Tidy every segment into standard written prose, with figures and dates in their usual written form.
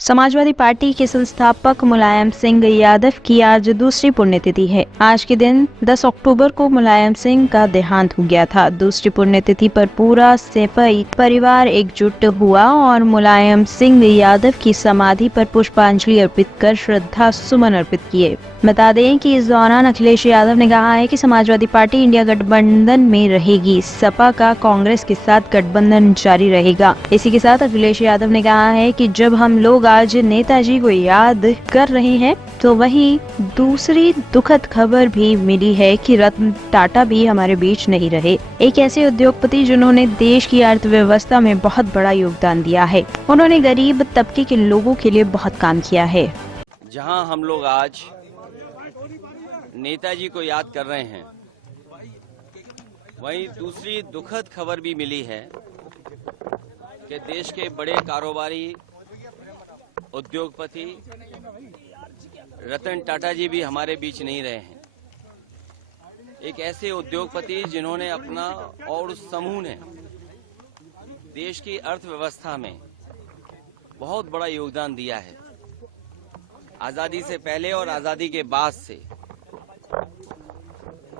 Samajwadi party के संस्थापक मुलायम सिंह यादव की आज दूसरी पुण्यतिथि है। आज के दिन 10 अक्टूबर को मुलायम सिंह का देहांत हो गया था। दूसरी पुण्यतिथि पर पूरा सैफई परिवार एकजुट हुआ और मुलायम सिंह यादव की समाधि पर पुष्पांजलि अर्पित कर श्रद्धा सुमन अर्पित किए। बता दें कि इस दौरान अखिलेश यादव ने कहा है कि समाजवादी पार्टी इंडिया गठबंधन में रहेगी। सपा का कांग्रेस के साथ गठबंधन जारी रहेगा। इसी के साथ अखिलेश यादव ने कहा है कि जब हम लोग आज नेताजी को याद कर रहे हैं तो वहीं दूसरी दुखद खबर भी मिली है कि रतन टाटा भी हमारे बीच नहीं रहे। एक ऐसे उद्योगपति जिन्होंने देश की अर्थव्यवस्था में बहुत बड़ा योगदान दिया है। उन्होंने गरीब तबके के लोगों के लिए बहुत काम किया है। जहां हम लोग आज नेताजी को याद कर रहे हैं, वहीं दूसरी दुखद खबर भी मिली है कि देश के बड़े कारोबारी उद्योगपति रतन टाटा जी भी हमारे बीच नहीं रहे हैं। एक ऐसे उद्योगपति जिन्होंने अपना और उस समूह ने देश की अर्थव्यवस्था में बहुत बड़ा योगदान दिया है। आजादी से पहले और आजादी के बाद से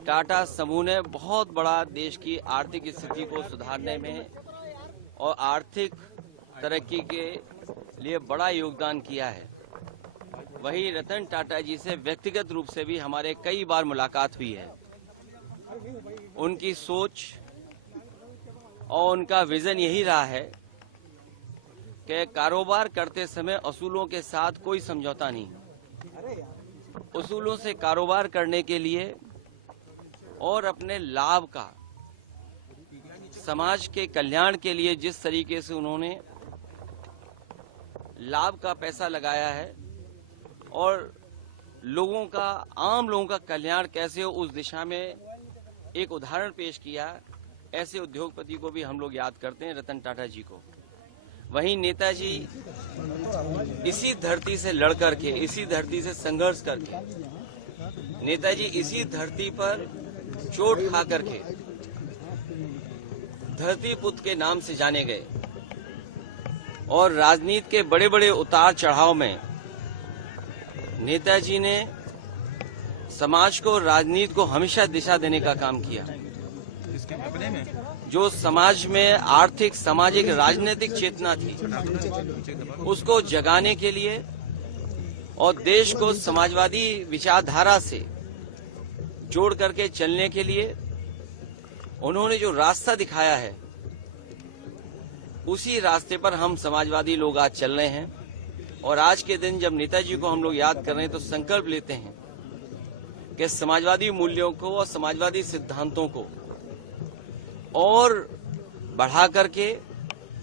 टाटा समूह ने बहुत बड़ा देश की आर्थिक स्थिति को सुधारने में और आर्थिक तरक्की के लिए बड़ा योगदान किया है। वहीं रतन टाटा जी से व्यक्तिगत रूप से भी हमारे कई बार मुलाकात हुई है। उनकी सोच और उनका विजन यही रहा है कि कारोबार करते समय असूलों के साथ कोई समझौता नहीं। उसूलों से कारोबार करने के लिए और अपने लाभ का समाज के कल्याण के लिए जिस तरीके से उन्होंने लाभ का पैसा लगाया है और लोगों का, आम लोगों का कल्याण कैसे हो, उस दिशा में एक उदाहरण पेश किया। ऐसे उद्योगपति को भी हम लोग याद करते हैं, रतन टाटा जी को। वहीं नेताजी इसी धरती से लड़ करके, इसी धरती से संघर्ष करके, नेताजी इसी धरती पर चोट खा करके धरती पुत्र के नाम से जाने गए और राजनीति के बड़े बड़े उतार चढ़ाव में नेताजी ने समाज को, राजनीति को हमेशा दिशा देने का काम किया। जो समाज में आर्थिक, सामाजिक, राजनीतिक चेतना थी, उसको जगाने के लिए और देश को समाजवादी विचारधारा से जोड़ करके चलने के लिए उन्होंने जो रास्ता दिखाया है, उसी रास्ते पर हम समाजवादी लोग आज चल रहे हैं। और आज के दिन जब नेताजी को हम लोग याद कर रहे हैं तो संकल्प लेते हैं कि समाजवादी मूल्यों को और समाजवादी सिद्धांतों को और बढ़ा करके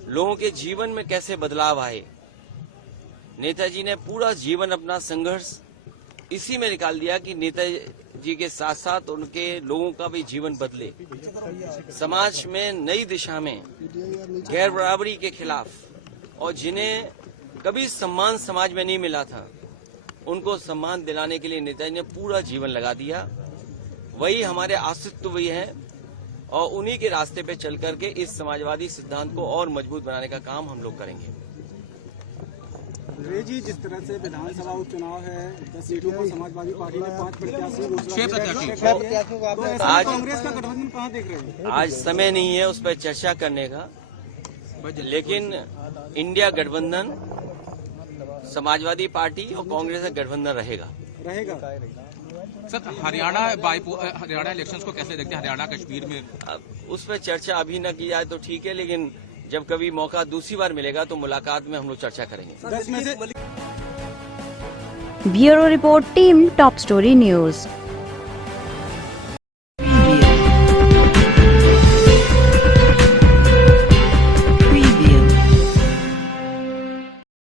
लोगों के जीवन में कैसे बदलाव आए। नेताजी ने पूरा जीवन अपना संघर्ष इसी में निकाल दिया कि नेताजी के साथ साथ उनके लोगों का भी जीवन बदले, समाज में नई दिशा में गैर बराबरी के खिलाफ, और जिन्हें कभी सम्मान समाज में नहीं मिला था उनको सम्मान दिलाने के लिए नेताजी ने पूरा जीवन लगा दिया। वही हमारे अस्तित्व भी है और उन्हीं के रास्ते पे चल करके इस समाजवादी सिद्धांत को और मजबूत बनाने का काम हम लोग करेंगे। जी, जिस तरह से विधानसभा उपचुनाव है, 10 सीटों पर समाजवादी पार्टी ने 5 प्रत्याशी, आज कांग्रेस का गठबंधन कहां देख रहे हैं? आज समय नहीं है उस पर चर्चा करने का, लेकिन इंडिया गठबंधन समाजवादी पार्टी और कांग्रेस का गठबंधन रहेगा। सर, हरियाणा इलेक्शंस को कैसे देखते हैं? हरियाणा कश्मीर में उस पर चर्चा अभी न की जाए तो ठीक है, लेकिन जब कभी मौका दूसरी बार मिलेगा तो मुलाकात में हम लोग चर्चा करेंगे। Bureau report, team top story news.